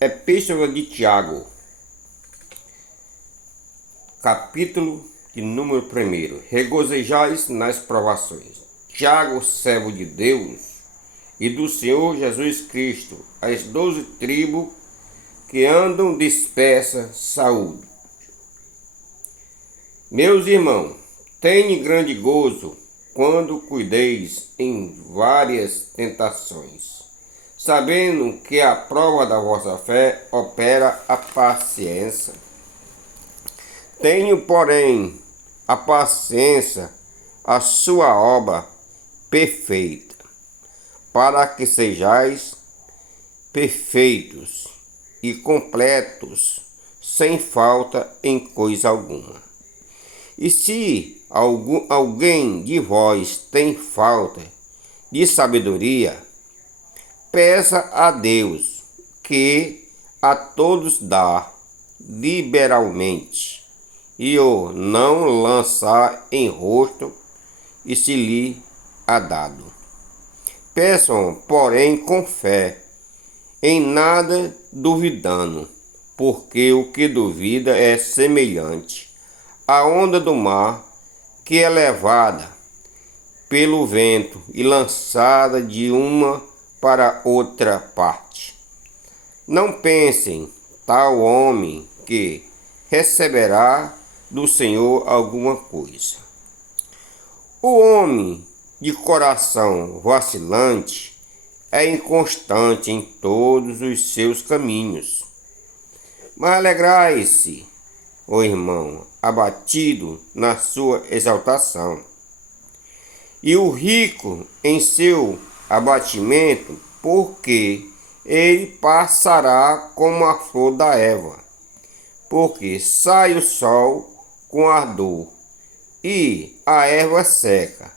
Epístola de Tiago, capítulo de número 1. Regozijais nas provações. Tiago, servo de Deus e do Senhor Jesus Cristo, as 12 tribos que andam dispersas, saúde. Meus irmãos, tenha grande gozo quando cuideis em várias tentações, sabendo que a prova da vossa fé opera a paciência. Tenho, porém, a paciência, a sua obra perfeita, para que sejais perfeitos e completos, sem falta em coisa alguma. E se alguém de vós tem falta de sabedoria, peça a Deus, que a todos dá liberalmente, e o não lançar em rosto, e se lhe há dado. Peçam, porém, com fé, em nada duvidando, porque o que duvida é semelhante à onda do mar, que é levada pelo vento e lançada de uma para outra parte. Não pensem tal homem que receberá do Senhor alguma coisa. O homem de coração vacilante é inconstante em todos os seus caminhos. Mas alegrai-se, ó irmão, abatido na sua exaltação, e o rico em seu abatimento, porque ele passará como a flor da erva, porque sai o sol com ardor, e a erva seca,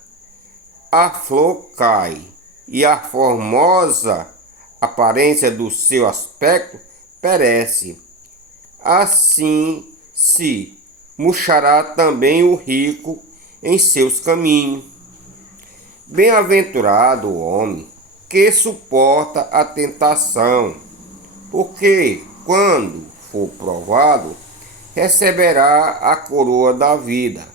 a flor cai, e a formosa aparência do seu aspecto perece. Assim se murchará também o rico em seus caminhos. Bem-aventurado o homem que suporta a tentação, porque, quando for provado, receberá a coroa da vida,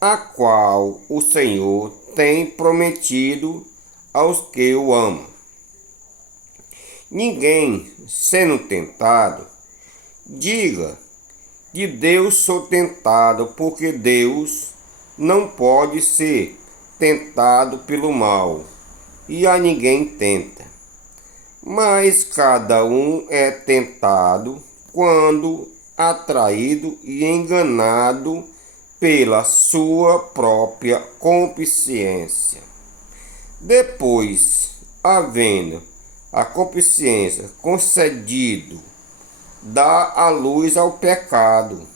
a qual o Senhor tem prometido aos que o amam. Ninguém, sendo tentado, diga: de Deus sou tentado, porque Deus não pode ser tentado pelo mal, e a ninguém tenta. Mas cada um é tentado quando atraído e enganado pela sua própria concupiscência. Depois, havendo a concupiscência concedido, dá a luz ao pecado,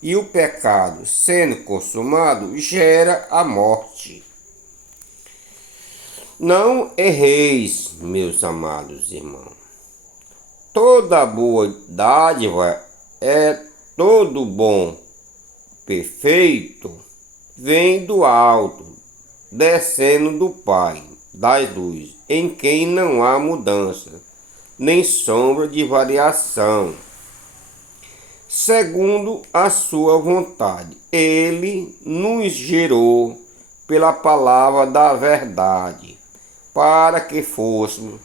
e o pecado, sendo consumado, gera a morte. Não erreis, meus amados irmãos. Toda boa dádiva é todo bom, perfeito, vem do alto, descendo do Pai das luzes, em quem não há mudança, nem sombra de variação. Segundo a sua vontade, ele nos gerou pela palavra da verdade, para que fôssemos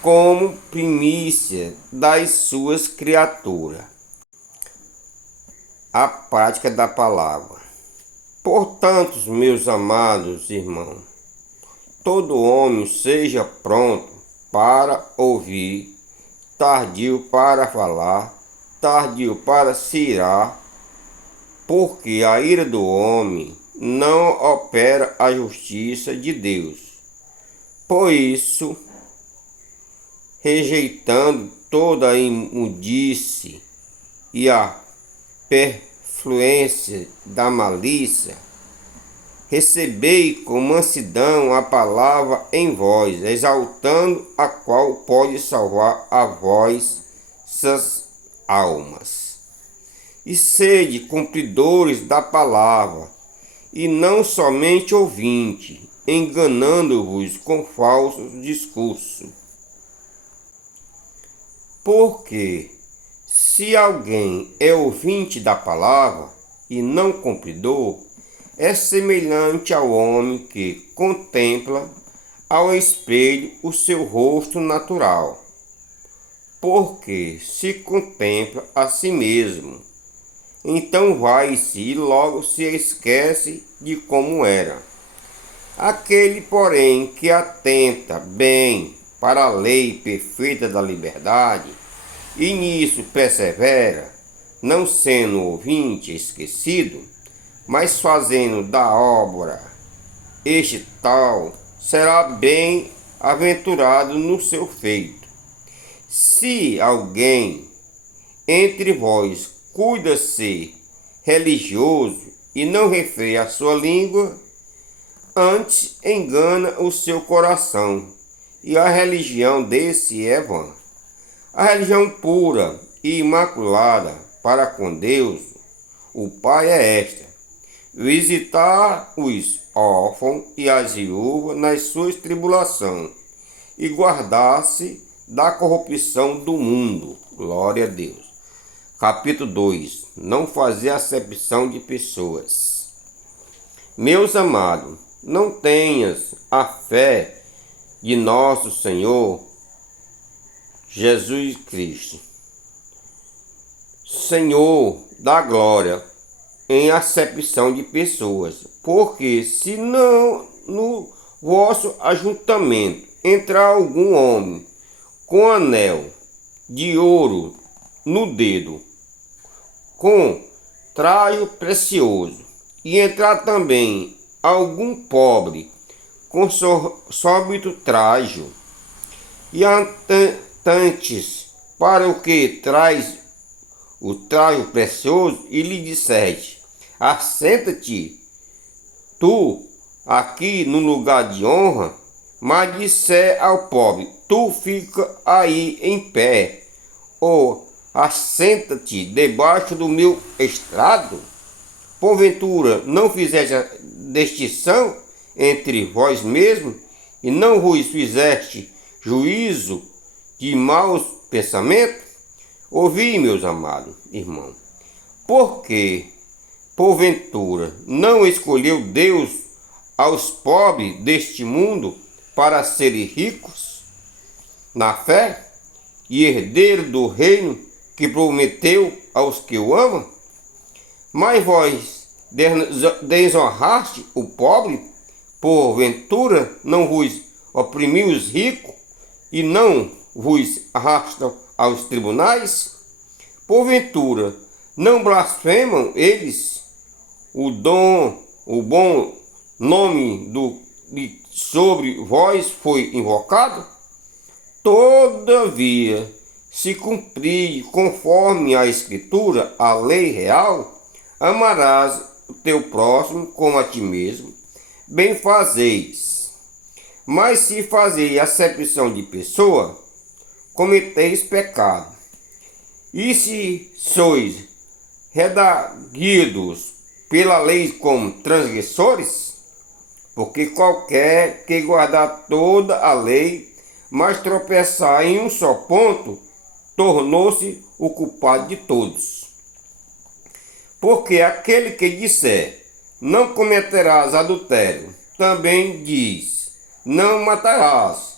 como primícia das suas criaturas. A prática da palavra. Portanto, meus amados irmãos, todo homem seja pronto para ouvir, tardio para falar, tardio para se irar, porque a ira do homem não opera a justiça de Deus. Por isso, rejeitando toda a imundície e a perfluência da malícia, recebei com mansidão a palavra em vós, exaltando a qual pode salvar a vossas almas. E sede cumpridores da palavra, e não somente ouvintes, enganando-vos com falsos discursos. Porque se alguém é ouvinte da palavra e não cumpridor, é semelhante ao homem que contempla ao espelho o seu rosto natural. Porque se contempla a si mesmo, então vai-se e logo se esquece de como era. Aquele, porém, que atenta bem para a lei perfeita da liberdade, e nisso persevera, não sendo ouvinte esquecido, mas fazendo da obra, este tal será bem-aventurado no seu feito. Se alguém entre vós cuida ser religioso e não refreia a sua língua, antes engana o seu coração, e a religião desse é vã. A religião pura e imaculada para com Deus, o Pai, é esta: visitar os órfãos e as viúvas nas suas tribulações, e guardar-se da corrupção do mundo. Glória a Deus. Capítulo 2. Não fazer acepção de pessoas. Meus amados, não tenhas a fé de nosso Senhor Jesus Cristo, Senhor da glória, em acepção de pessoas, porque se não no vosso ajuntamento entrar algum homem com anel de ouro no dedo, com trajo precioso, e entrar também algum pobre com súbito trajo, e antes para o que traz o trajo precioso, e lhe disseste: assenta-te tu aqui no lugar de honra, mas disser ao pobre: tu fica aí em pé, ou assenta-te debaixo do meu estrado, porventura não fizeste distinção entre vós mesmos, e não vos fizeste juízo de maus pensamentos? Ouvi, meus amados irmãos, porque porventura não escolheu Deus aos pobres deste mundo para serem ricos na fé e herdeiros do reino que prometeu aos que o amam? Mas vós desonraste o pobre, porventura não vos oprimiu os ricos e não vos arrastam aos tribunais? Porventura não blasfemam eles o bom nome de sobre vós foi invocado? Todavia, se cumprir conforme a Escritura, a lei real, amarás o teu próximo como a ti mesmo, bem fazeis. Mas se fazeis acepção de pessoa, cometeis pecado. E se sois redarguidos pela lei como transgressores, porque qualquer que guardar toda a lei, mas tropeçar em um só ponto, tornou-se o culpado de todos. Porque aquele que disser: não cometerás adultério, também diz: não matarás.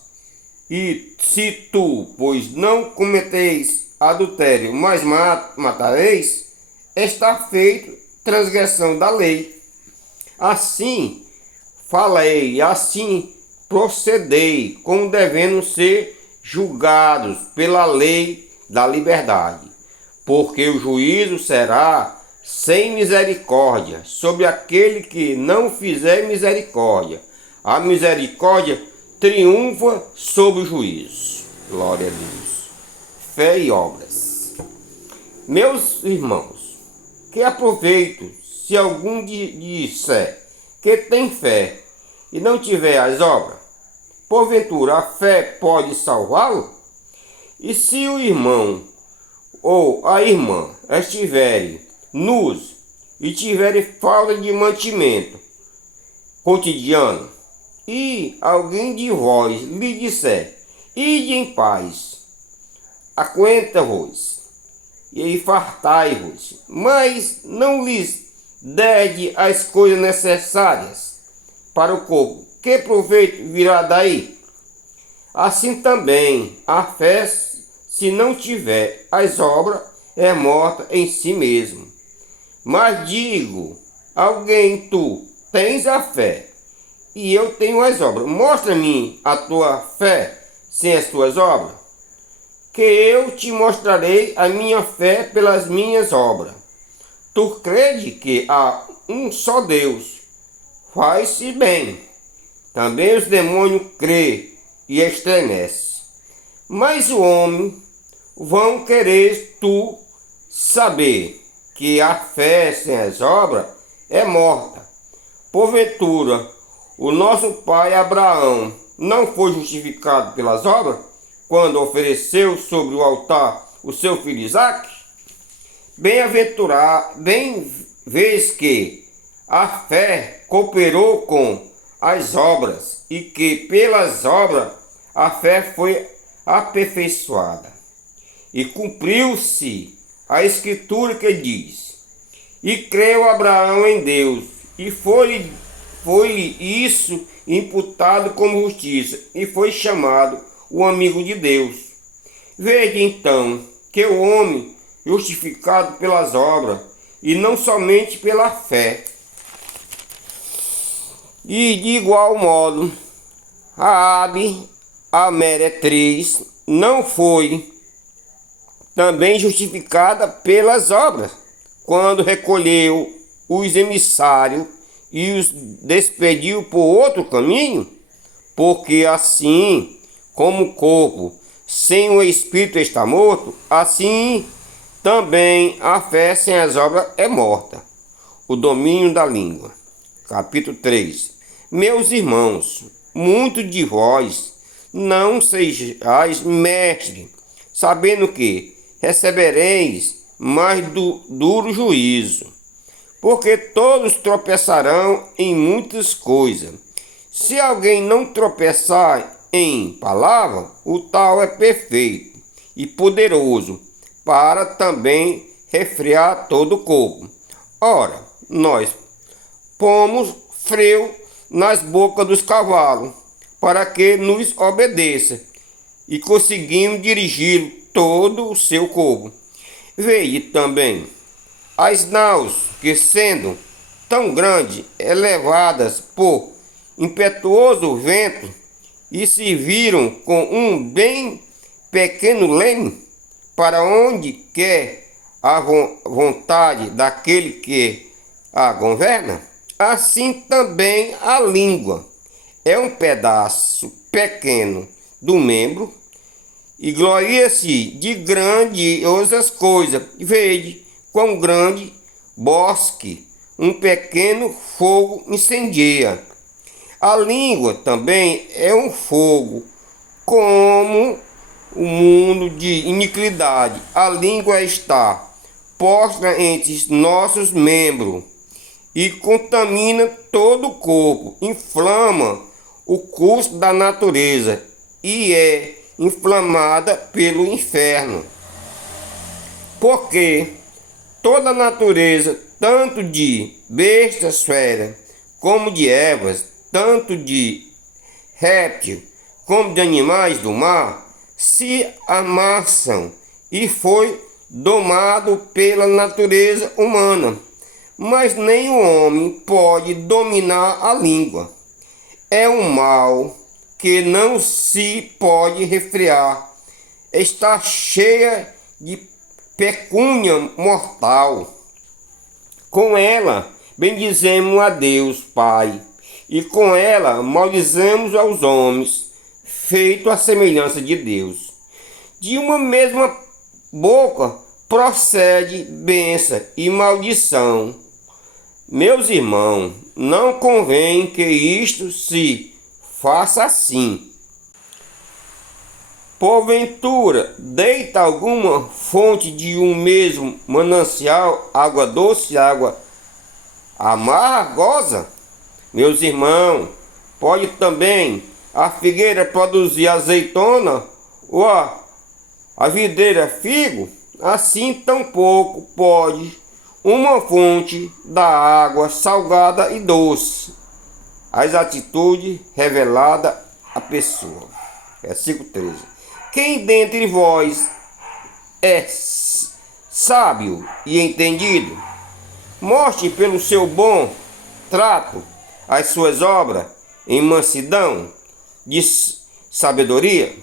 E se tu, pois não cometeis adultério, mas matareis, está feito transgressão da lei. Assim falei, assim procedei, como devendo ser julgados pela lei da liberdade, porque o juízo será sem misericórdia sobre aquele que não fizer misericórdia. A misericórdia triunfa sobre o juízo. Glória a Deus. Fé e obras. Meus irmãos, que aproveito se algum disser que tem fé e não tiver as obras? Porventura a fé pode salvá-lo? E se o irmão ou a irmã estiverem nus e tiverem falta de mantimento cotidiano, e alguém de vós lhe disser: ide em paz, aquenta-vos e fartai-vos, mas não lhes dede as coisas necessárias para o corpo. Que proveito virá daí? Assim também a fé, se não tiver as obras, é morta em si mesmo. Mas digo, alguém, tu tens a fé, e eu tenho as obras. Mostra-me a tua fé sem as tuas obras, que eu te mostrarei a minha fé pelas minhas obras. Tu crede que há um só Deus, faz-se bem. Também os demônios crê e estremece. Mas o homem vão querer tu saber que a fé sem as obras é morta. Porventura, o nosso pai Abraão não foi justificado pelas obras quando ofereceu sobre o altar o seu filho Isaque? Bem-aventurado, bem vês que a fé cooperou com as obras e que pelas obras a fé foi aperfeiçoada. E cumpriu-se a escritura que diz: e creu Abraão em Deus, e foi-lhe isso imputado como justiça, e foi chamado o amigo de Deus. Veja então que o homem justificado pelas obras, e não somente pela fé. E de igual modo, Raabe, a meretriz, não foi também justificada pelas obras, quando recolheu os emissários e os despediu por outro caminho? Porque assim como o corpo sem o espírito está morto, assim também a fé sem as obras é morta. O domínio da língua. Capítulo 3. Meus irmãos, muitos de vós não sejais mestres, sabendo que recebereis mais duro juízo. Porque todos tropeçarão em muitas coisas. Se alguém não tropeçar em palavra, o tal é perfeito e poderoso para também refrear todo o corpo. Ora, nós pomos freio nas bocas dos cavalos, para que nos obedeça, e conseguimos dirigir todo o seu corpo. Veja também as naus, que sendo tão grandes, levadas por impetuoso vento, e se viram com um bem pequeno leme, para onde quer a vontade daquele que a governa. Assim também a língua é um pedaço pequeno do membro, e gloria-se de grandiosas coisas. Vede quão grande bosque um pequeno fogo incendeia. A língua também é um fogo, como o mundo de iniquidade. A língua está posta entre nossos membros e contamina todo o corpo, inflama o curso da natureza e é inflamada pelo inferno. Porque toda a natureza, tanto de bestas feras, como de ervas, tanto de réptil, como de animais do mar, se amassam e foi domado pela natureza humana. Mas nem o homem pode dominar a língua. É um mal que não se pode refrear. Está cheia de pecúnia mortal. Com ela bendizemos a Deus Pai, e com ela maldizemos aos homens, feito à semelhança de Deus. De uma mesma boca procede bênção e maldição. Meus irmãos, não convém que isto se faça assim. Porventura, deita alguma fonte de um mesmo manancial, água doce, água amargosa? Meus irmãos, pode também a figueira produzir azeitona ou a a videira figo, assim tampouco pode uma fonte da água salgada e doce as atitudes reveladas à pessoa. Versículo 13. Quem dentre vós é sábio e entendido, mostre pelo seu bom trato as suas obras em mansidão de sabedoria.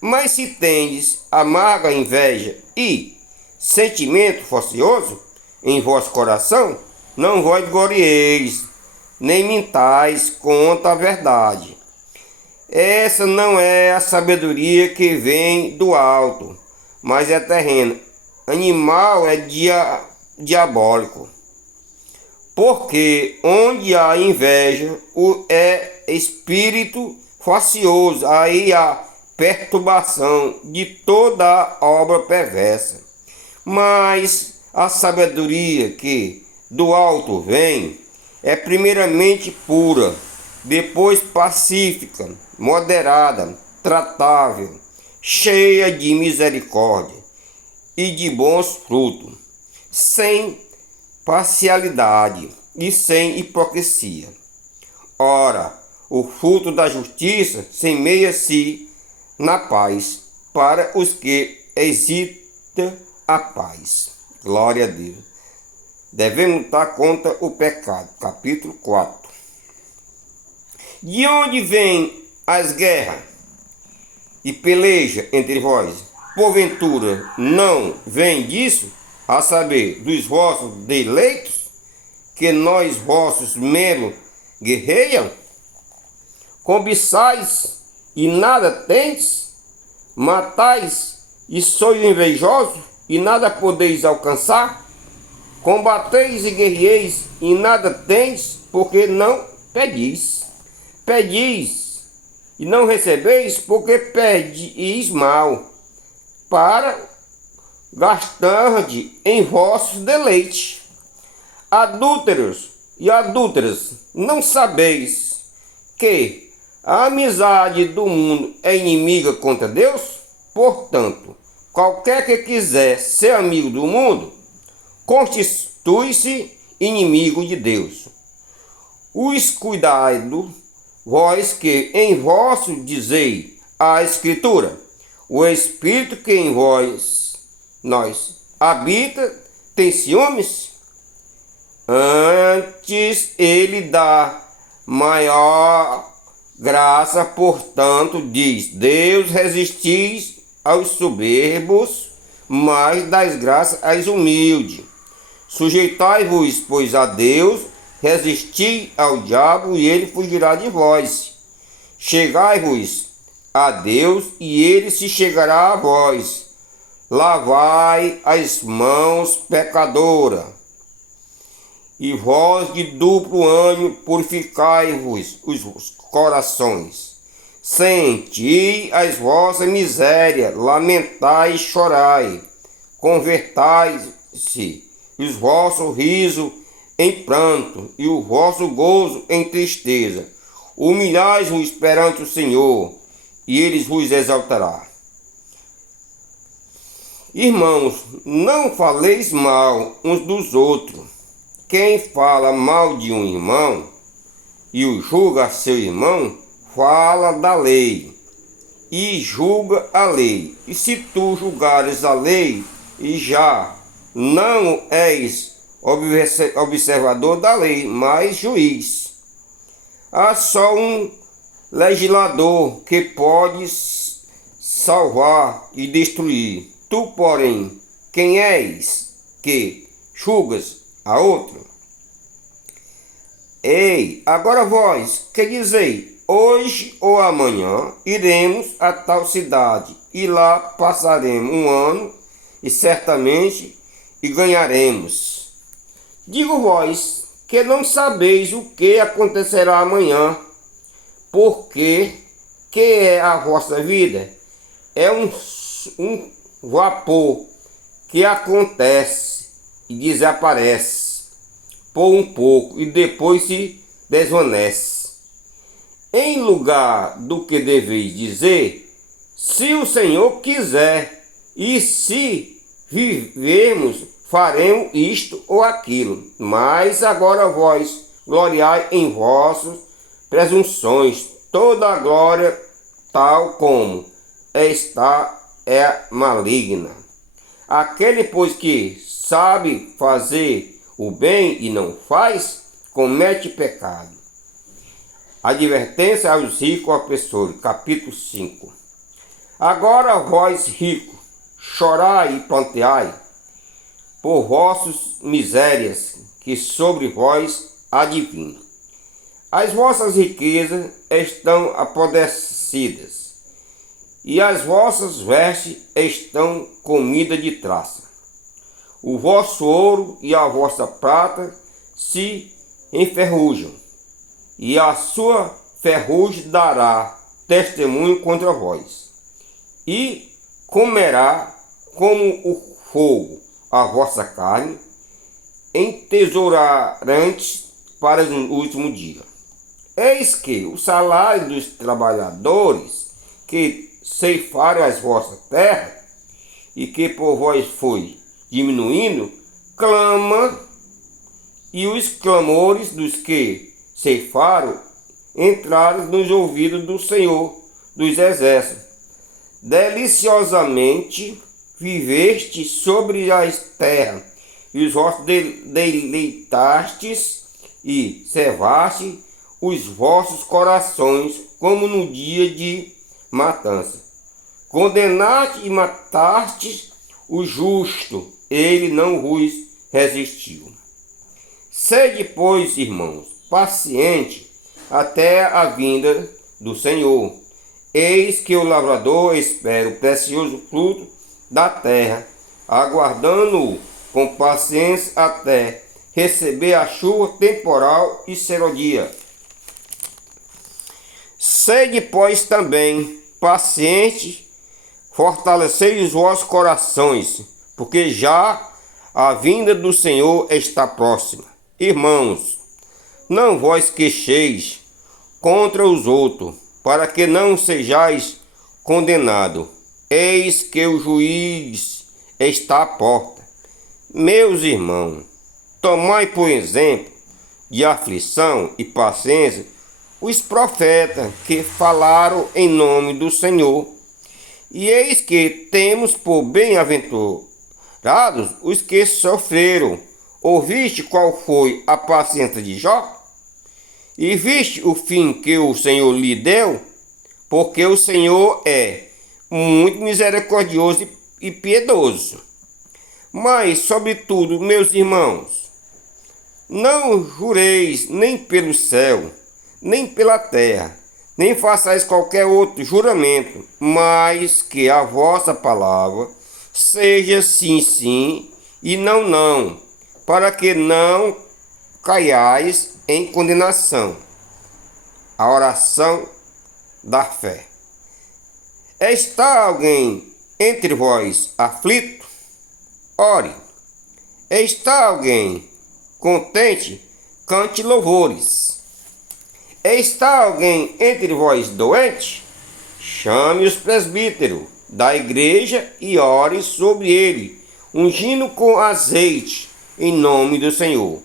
Mas se tendes amarga inveja e sentimento facioso em vosso coração, não vos glorieis, nem mintais contra a verdade. Essa não é a sabedoria que vem do alto, mas é terrena. Animal é diabólico. Porque onde há inveja, é espírito facioso, aí há perturbação de toda obra perversa. Mas a sabedoria que do alto vem é primeiramente pura, depois pacífica, moderada, tratável, cheia de misericórdia e de bons frutos, sem parcialidade e sem hipocrisia. Ora, o fruto da justiça semeia-se na paz para os que exercitam a paz. Glória a Deus. Devemos lutar contra o pecado. Capítulo 4. De onde vêm as guerras e peleja entre vós? Porventura não vem disso, a saber, dos vossos deleitos, que nós vossos membros guerreiam? Cobiçais e nada tendes? Matais e sois invejosos e nada podeis alcançar? Combateis e guerreeis e nada tendes, porque não pedis. Pedis e não recebeis, porque pedis mal, para gastar-de em vossos deleites. Adúlteros e adúlteras, não sabeis que a amizade do mundo é inimiga contra Deus? Portanto, qualquer que quiser ser amigo do mundo, constitui-se inimigo de Deus. Os cuidado, vós que em vosso dizei a Escritura, o Espírito que em nós habita, tem ciúmes? Antes ele dá maior graça, portanto, diz: Deus resistis aos soberbos, mas dás graça aos humildes. Sujeitai-vos, pois, a Deus, resisti ao diabo e ele fugirá de vós. Chegai-vos a Deus e ele se chegará a vós. Lavai as mãos, pecadora, e vós de duplo ânimo purificai-vos os corações. Senti as vossas misérias, lamentai e chorai. Convertai-se os vossos risos em pranto e o vosso gozo em tristeza. Humilhai-vos perante o Senhor, e ele vos exaltará. Irmãos, não faleis mal uns dos outros. Quem fala mal de um irmão e o julga a seu irmão, fala da lei e julga a lei. E se tu julgares a lei e já não és observador da lei, mas juiz, há só um legislador que pode salvar e destruir. Tu, porém, quem és que julgas a outro? Ei, agora vós, que dizei, hoje ou amanhã iremos a tal cidade, e lá passaremos um ano, e certamente e ganharemos. Digo vós, que não sabeis o que acontecerá amanhã, porque que é a vossa vida? É um vapor que acontece e desaparece por um pouco e depois se desvanece. Em lugar do que deveis dizer, se o Senhor quiser, E se vivermos, faremos isto ou aquilo. Mas agora vós gloriai em vossas presunções. Toda a glória, tal como está, é maligna. Aquele, pois, que sabe fazer o bem e não faz, comete pecado. Advertência aos ricos opressores, capítulo 5. Agora vós ricos, chorai e planteai por vossas misérias, que sobre vós advinham. As vossas riquezas estão apodrecidas, e as vossas vestes estão comidas de traça. O vosso ouro e a vossa prata se enferrujam, e a sua ferrugem dará testemunho contra vós, e comerá como o fogo a vossa carne, entesourarante para o último dia. Eis que o salário dos trabalhadores que ceifaram as vossas terras, e que por vós foi diminuindo, clama, e os clamores dos que ceifaram entraram nos ouvidos do Senhor dos Exércitos. Deliciosamente viveste sobre as terras, e os vossos deleitastes e servaste os vossos corações como no dia de matança. Condenaste e mataste o justo, ele não vos resistiu. Sede, pois, irmãos, paciente até a vinda do Senhor. Eis que o lavrador espera o precioso fruto da terra, aguardando-o com paciência até receber a chuva temporal e serodia. Sede, pois, também paciente, fortalecei os vossos corações, porque já a vinda do Senhor está próxima. Irmãos, não vos queixeis contra os outros, para que não sejais condenados. Eis que o juiz está à porta. Meus irmãos, tomai por exemplo de aflição e paciência os profetas que falaram em nome do Senhor. E eis que temos por bem-aventurados os que sofreram. Ouviste qual foi a paciência de Jó? E viste o fim que o Senhor lhe deu? Porque o Senhor é muito misericordioso e piedoso. Mas, sobretudo, meus irmãos, não jureis nem pelo céu, nem pela terra, nem façais qualquer outro juramento, mas que a vossa palavra seja sim, sim, e não, não, para que não caiais em condenação. A oração da fé. Está alguém entre vós aflito? Ore. Está alguém contente? Cante louvores. Está alguém entre vós doente? Chame os presbíteros da igreja e ore sobre ele, ungindo com azeite em nome do Senhor.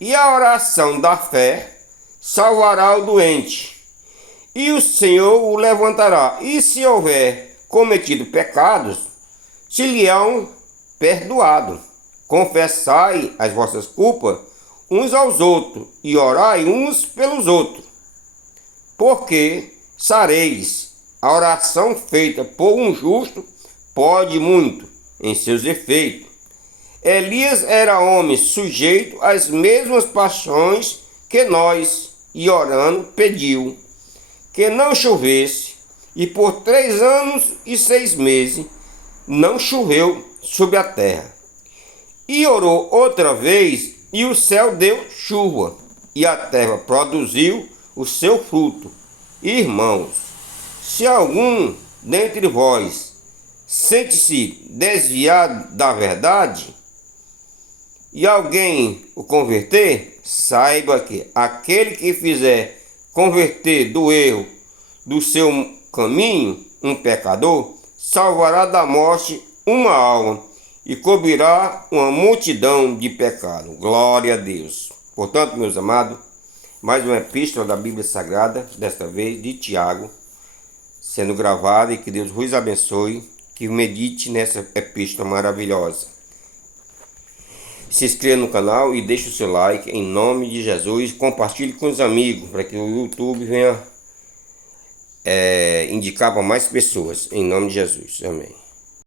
E a oração da fé salvará o doente, e o Senhor o levantará. E se houver cometido pecados, se lhe hão perdoado. Confessai as vossas culpas uns aos outros, e orai uns pelos outros, porque sareis. A oração feita por um justo pode muito em seus efeitos. Elias era homem sujeito às mesmas paixões que nós, e orando pediu que não chovesse, e por 3 anos e 6 meses não choveu sobre a terra. E orou outra vez, e o céu deu chuva, e a terra produziu o seu fruto. Irmãos, se algum dentre vós sente-se desviado da verdade, e alguém o converter, saiba que aquele que fizer converter do erro do seu caminho um pecador, salvará da morte uma alma e cobrirá uma multidão de pecados. Glória a Deus. Portanto, meus amados, mais uma epístola da Bíblia Sagrada, desta vez de Tiago, sendo gravada, e que Deus vos abençoe, que medite nessa epístola maravilhosa. Se inscreva no canal e deixe o seu like em nome de Jesus. Compartilhe com os amigos para que o YouTube venha indicar para mais pessoas. Em nome de Jesus. Amém.